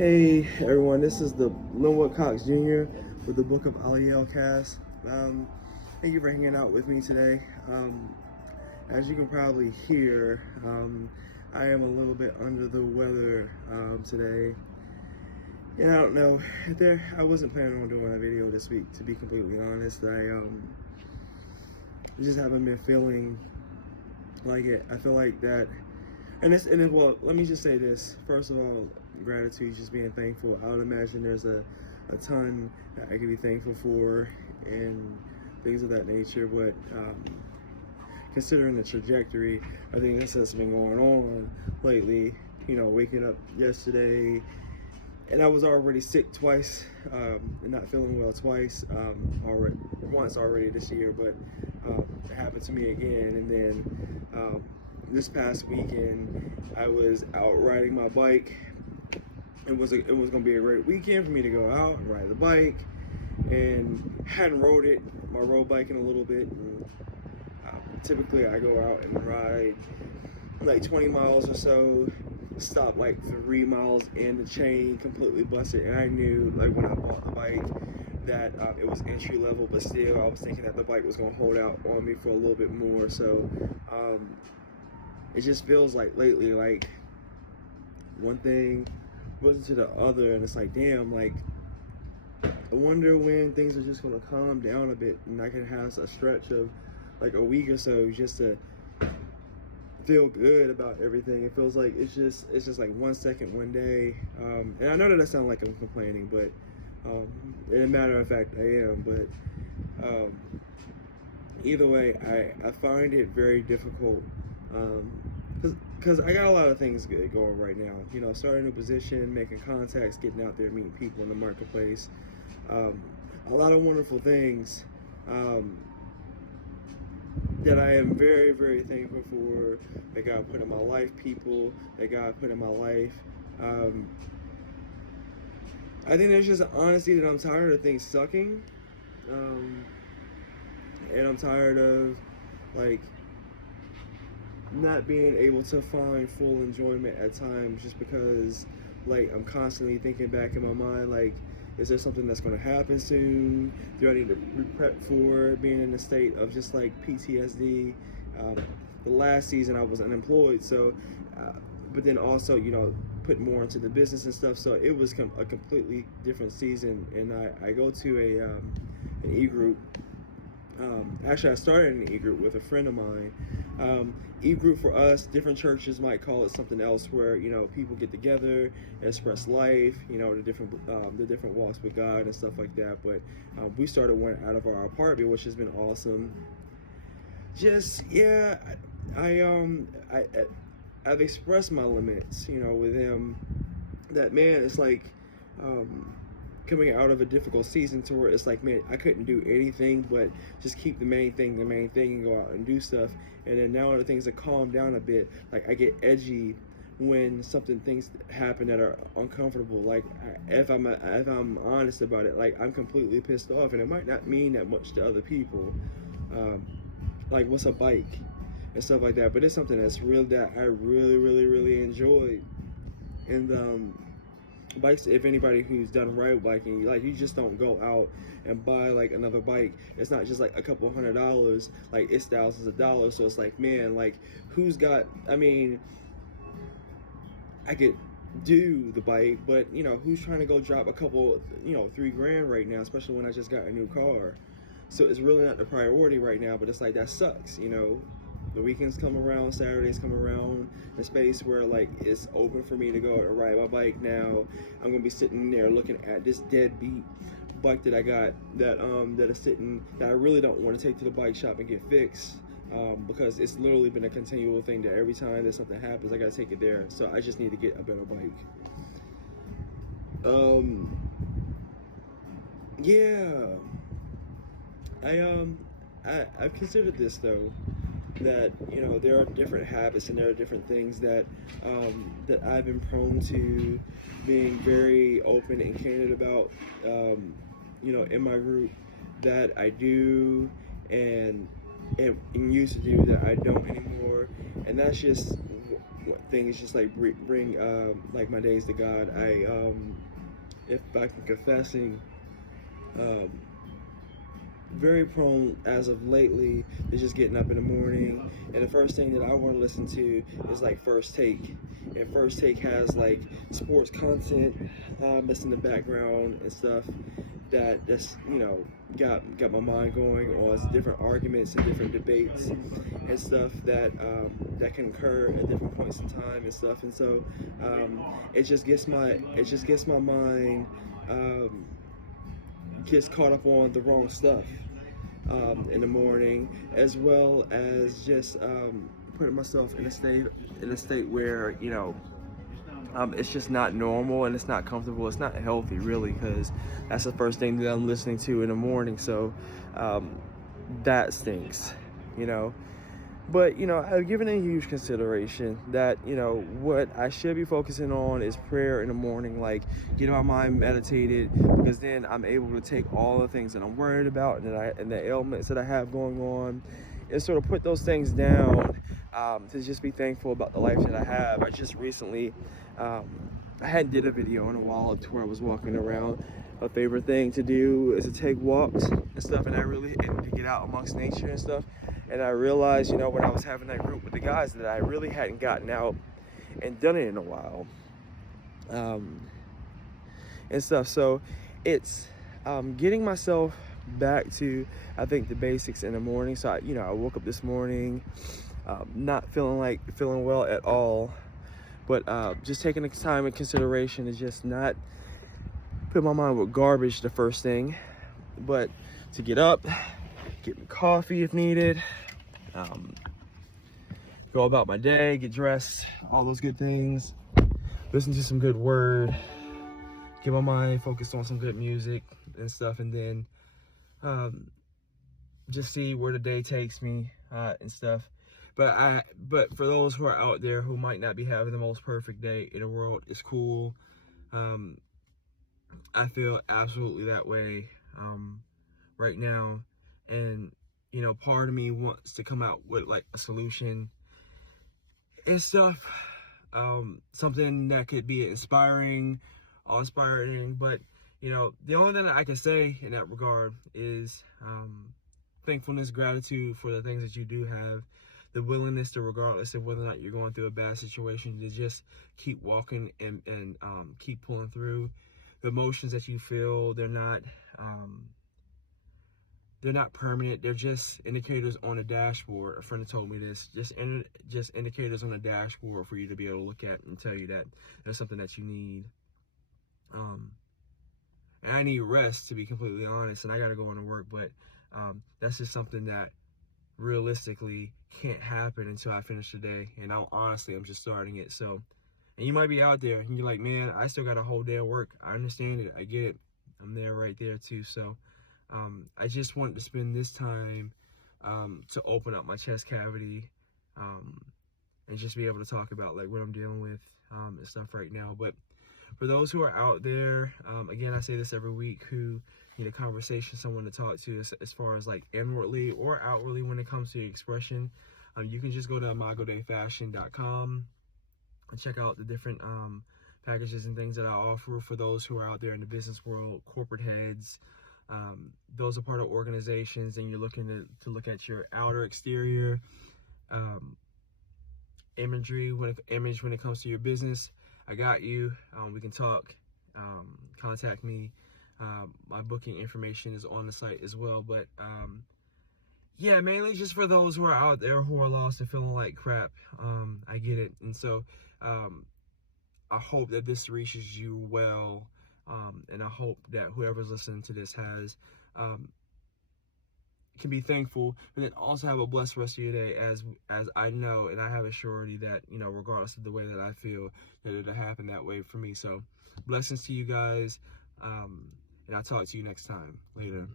Hey everyone, this is the Linwood Cox Jr. with the Book of Aliel cast. Thank you for hanging out with me today. As you can probably hear, I am a little bit under the weather today. And I don't know, I wasn't planning on doing a video this week, to be completely honest. I just haven't been feeling like it. I feel like that, well, let me just say this. First of all, gratitude, just being thankful. I would imagine there's a ton that I could be thankful for and things of that nature, but considering the trajectory, I think that's been going on lately. You know, waking up yesterday, and I was already sick twice, and not feeling well twice, once already this year, but it happened to me again. And then this past weekend, I was out riding my bike. It was gonna be a great weekend for me to go out and ride the bike, and hadn't rode my road bike in a little bit. And, typically, I go out and ride like 20 miles or so. Stop like 3 miles in, the chain completely busted, and I knew, like, when I bought the bike that it was entry level, but still I was thinking that the bike was gonna hold out on me for a little bit more. So it just feels like lately, like one thing goes to the other, and it's like, damn, like I wonder when things are just gonna calm down a bit and I can have a stretch of like a week or so just to feel good about everything. It feels like it's just like 1 second, one day, and I know that sounds like I'm complaining, but in a matter of fact I am. But either way, I find it very difficult, because I got a lot of things good going right now. You know, starting a new position, making contacts, getting out there, meeting people in the marketplace. A lot of wonderful things that I am very, very thankful for, that God put in my life, people that God put in my life. I think there's just an honesty that I'm tired of things sucking. And I'm tired of, like, not being able to find full enjoyment at times, just because, like, I'm constantly thinking back in my mind, like, is there something that's going to happen soon? Do I need to prep for being in a state of just like PTSD? The last season I was unemployed, so but then also, you know, put more into the business and stuff, so it was a completely different season. And I go to an e-group. Actually, I started an e-group with a friend of mine. E-group for us, different churches might call it something else, where, you know, people get together, express life, you know, the different walks with God and stuff like that. But we started one out of our apartment, which has been awesome. Just, yeah, I've expressed my limits, you know, with him. That, man, it's like coming out of a difficult season to where it's like, man, I couldn't do anything but just keep the main thing, and go out and do stuff. And then now that things have calmed down a bit, like, I get edgy when things happen that are uncomfortable. Like, if I'm honest about it, like, I'm completely pissed off, and it might not mean that much to other people. Like, what's a bike and stuff like that, but it's something that's real, that I really, really, really enjoy. And bikes, if anybody who's done road biking, like, you just don't go out and buy like another bike. It's not just like a couple $100s, like, it's thousands of dollars. So it's like, man, like, I mean, I could do the bike, but, you know, who's trying to go drop a couple, you know, $3,000 right now, especially when I just got a new car? So it's really not the priority right now. But it's like, that sucks, you know. The weekends come around, Saturdays come around, a space where, like, it's open for me to go and ride my bike now. I'm gonna be sitting there looking at this deadbeat bike that I got, that is sitting, that I really don't want to take to the bike shop and get fixed, because it's literally been a continual thing that every time that something happens, I gotta take it there. So I just need to get a better bike. Yeah, I've considered this, though, that, you know, there are different habits and there are different things that that I've been prone to being very open and candid about, you know, in my group, that I do and used to do that I don't anymore. And that's just thing is just like bring like my days to God. If I can confessing, um, very prone as of lately to just getting up in the morning, and the first thing that I want to listen to is like First Take, and First Take has like sports content that's in the background and stuff that's got my mind going on different arguments and different debates and stuff that can occur at different points in time and stuff, and so it just gets my mind gets caught up on the wrong stuff in the morning, as well as just putting myself in a state where it's just not normal and it's not comfortable. It's not healthy, really, because that's the first thing that I'm listening to in the morning. So that stinks, you know. But I've given it huge consideration that what I should be focusing on is prayer in the morning, like getting my mind meditated, because then I'm able to take all the things that I'm worried about and the ailments that I have going on, and sort of put those things down, to just be thankful about the life that I have. I just recently, I hadn't did a video in a while to where I was walking around. My favorite thing to do is to take walks and stuff, and to get out amongst nature and stuff. And I realized, when I was having that group with the guys, that I really hadn't gotten out and done it in a while, and stuff. So it's getting myself back to, I think, the basics in the morning. So I woke up this morning not feeling well at all, but just taking the time in consideration to just not put my mind with garbage the first thing, but to get up, get me coffee if needed, go about my day, get dressed, all those good things, listen to some good word, get my mind focused on some good music and stuff, and then just see where the day takes me and stuff. But for those who are out there who might not be having the most perfect day in the world, it's cool. I feel absolutely that way right now, and part of me wants to come out with like a solution and stuff, something that could be inspiring, awe-inspiring. But the only thing that I can say in that regard is thankfulness, gratitude for the things that you do have, the willingness to, regardless of whether or not you're going through a bad situation, to just keep walking and keep pulling through. The emotions that you feel, they're not permanent. They're just indicators on a dashboard. A friend told me this. Just indicators on a dashboard for you to be able to look at and tell you that there's something that you need. And I need rest, to be completely honest, and I got to go into work. But that's just something that realistically can't happen until I finish the day. And I'm just starting it. So, and you might be out there and you're like, man, I still got a whole day of work. I understand it. I get it. I'm there right there too. So I just wanted to spend this time to open up my chest cavity and just be able to talk about like what I'm dealing with and stuff right now. But for those who are out there, again, I say this every week, who need a conversation, someone to talk to as far as like inwardly or outwardly when it comes to your expression, you can just go to imagodayfashion.com and check out the different packages and things that I offer for those who are out there in the business world, corporate heads, those are part of organizations, and you're looking to look at your outer exterior image when it comes to your business. I got you. We can talk. Contact me. My booking information is on the site as well. But yeah, mainly just for those who are out there who are lost and feeling like crap. I get it, and so I hope that this reaches you well. And I hope that whoever's listening to this has can be thankful, but then also have a blessed rest of your day, as I know and I have a surety that regardless of the way that I feel, that it'll happen that way for me. So blessings to you guys, and I'll talk to you next time. Later.